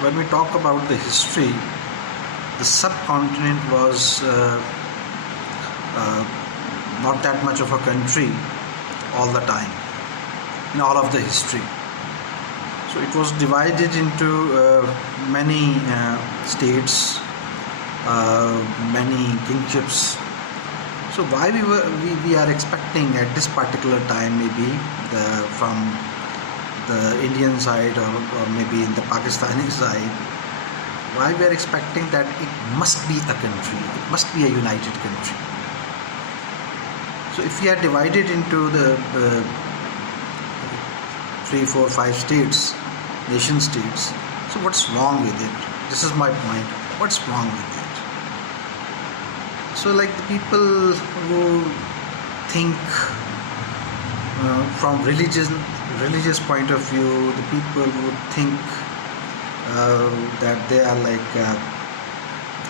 when we talk about the history, the subcontinent was not that much of a country all the time, in all of the history. So it was divided into many states, many kingships. So why we are expecting at this particular time, maybe from the Indian side, or maybe in the Pakistani side, why we are expecting that it must be a country, it must be a united country. So if we are divided into the 3, 4, 5 states, nation states, so what's wrong with it? This is my point. What's wrong with it? So like the people who think from religious point of view, the people who think that they are like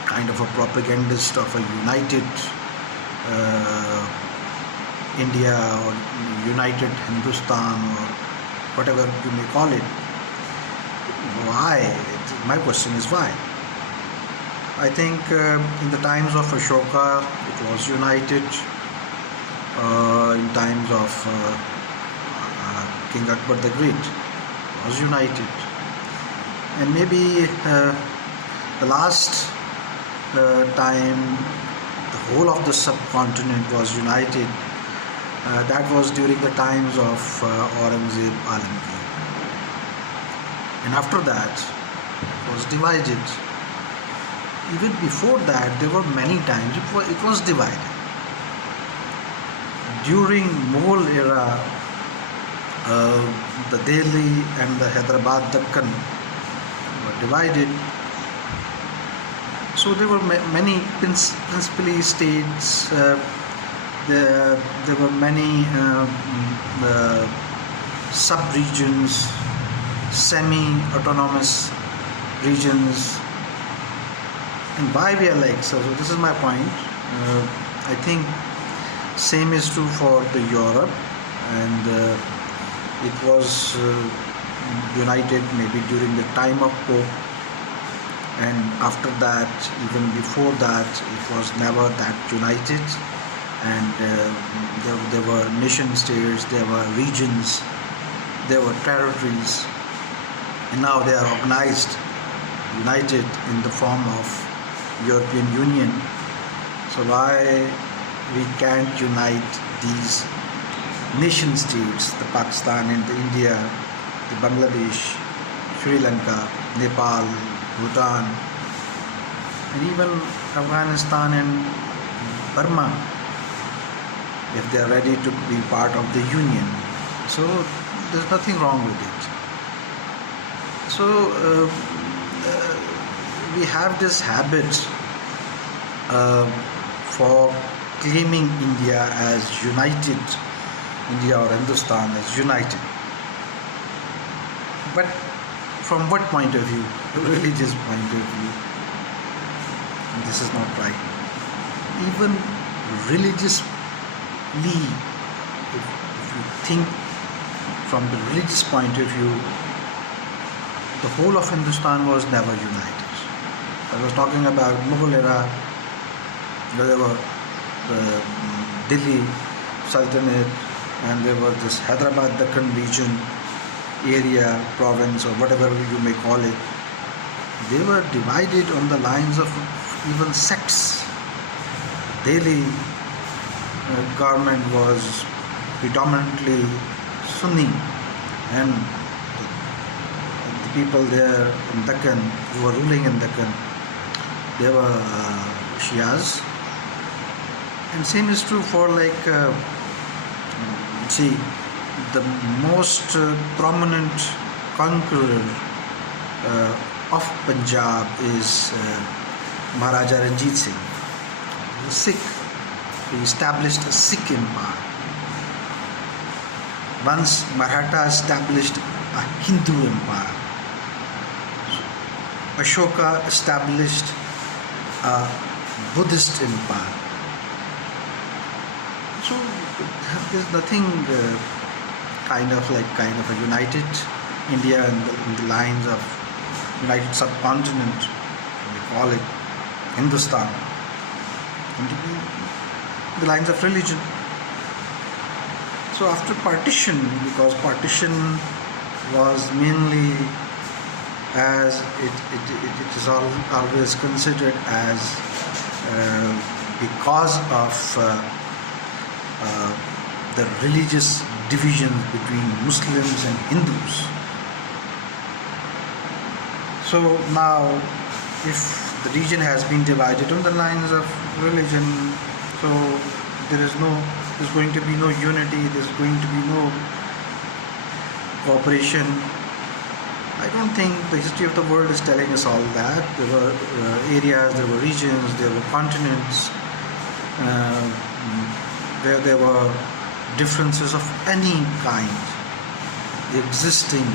kind of a propagandist of a united India or united Hindustan or whatever you may call it. Why? My question is why? I think in the times of Ashoka it was united, in times of King Akbar the Great it was united, and maybe the last time the whole of the subcontinent was united, that was during the times of Aurangzeb Alamgir, and after that it was divided. Even before that there were many times it was divided. During Mughal era, the Delhi and the Hyderabad Deccan were divided. So there were many principally states, there were many sub-regions, semi-autonomous regions. And why we are like so this is my point. I think same is true for the Europe, and it was united maybe during the time of Pope, and after that, even before that, it was never that united, and there were nation states, there were regions, there were territories, and now they are organized, united in the form of European Union. So why we can't unite these nation states, the Pakistan and the India, the Bangladesh, Sri Lanka, Nepal, Bhutan, and even Afghanistan and Burma, if they are ready to be part of the Union. So there's nothing wrong with it. So we have this habit for claiming India as united, India or Hindustan as united. But from what point of view? Religious point of view. This is not right. Even religiously, if you think from the religious point of view, the whole of Hindustan was never united. I was talking about Mughal era, where there were the Delhi Sultanate, and there was this Hyderabad Deccan region, area, province, or whatever you may call it. They were divided on the lines of even sects. Delhi government was predominantly Sunni, and the people there in Deccan who were ruling in Deccan, they were Shias. And same is true for the most prominent conqueror of Punjab is Maharaja Ranjit Singh. He was Sikh. He established a Sikh empire. Once Maratha established a Hindu empire. Ashoka established a Buddhist empire. So there's nothing kind of a united India in the lines of United Subcontinent, we call it Hindustan, and the lines of religion. So after partition, because partition was mainly, as it is always considered as because of the religious division between Muslims and Hindus. So now, if the region has been divided on the lines of religion, so there's going to be no unity, there's going to be no cooperation. I don't think the history of the world is telling us all that. There were areas, there were regions, there were continents where there were differences of any kind existing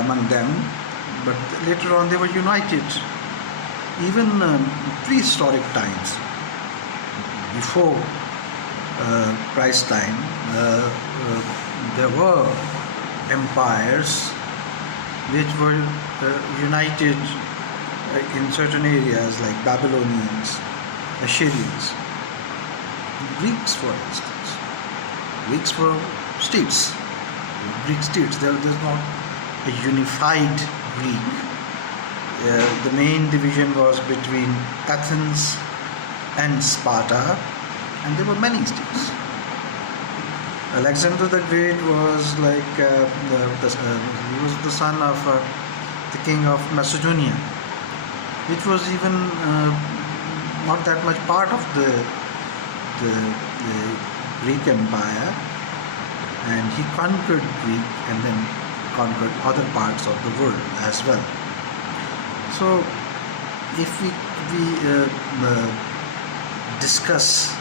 among them, but later on they were united. Even prehistoric times, before Christ's time, there were empires which were united in certain areas, like Babylonians, Assyrians, Greeks, for instance. Greeks were states, Greek states. There's not a unified Greek. The main division was between Athens and Sparta, and there were many states. Alexander the Great was like he was the son of the king of Macedonia, which was even not that much part of the Greek Empire, and he conquered Greek and then conquered other parts of the world as well. So if we discuss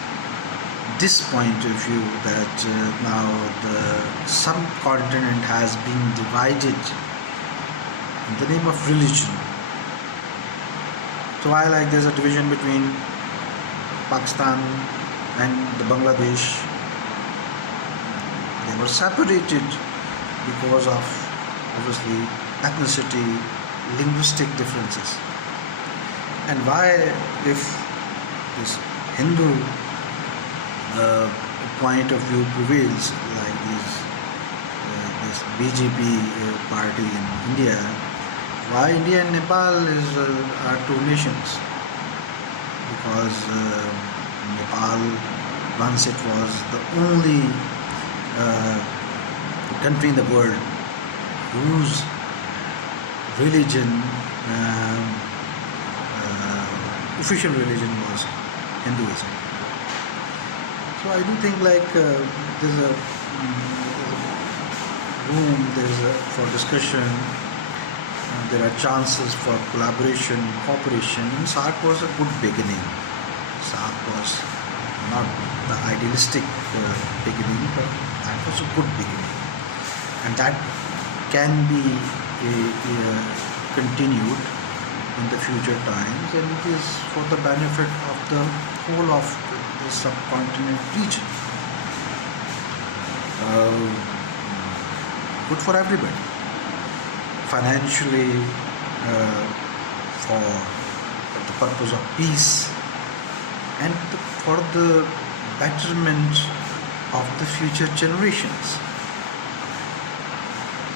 this point of view, that now the subcontinent has been divided in the name of religion. So while like there's a division between Pakistan and the Bangladesh, they were separated because of obviously ethnicity, linguistic differences. And why, if this Hindu point of view prevails, like this BJP party in India, why India and Nepal are two nations? Because Nepal, once it was the only country in the world whose religion, official religion, was Hinduism. So I do think like there's a room, for discussion. There are chances for collaboration, cooperation. SAARC was a good beginning. SAARC was not the idealistic beginning, but that was a good beginning, and that can be continued in the future times, and it is for the benefit of the whole of the subcontinent region. Good for everybody, financially, for the purpose of peace, and for the betterment of the future generations.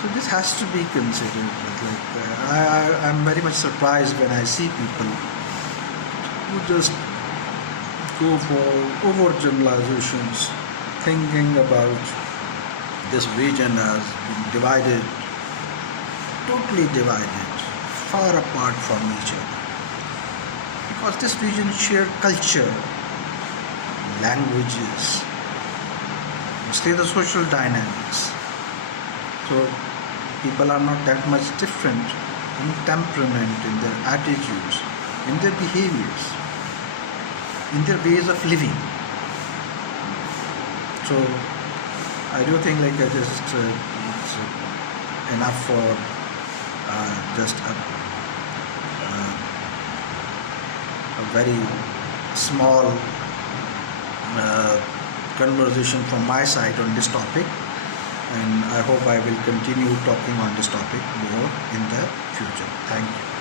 So this has to be considered. I'm very much surprised when I see people who just go for overgeneralizations, thinking about this region as being divided, totally divided, far apart from each other. Because this region shares culture, languages, stay the social dynamics. So people are not that much different in temperament, in their attitudes, in their behaviors, in their ways of living. So I do think like it's enough for just a very small conversation from my side on this topic, and I hope I will continue talking on this topic more in the future. Thank you.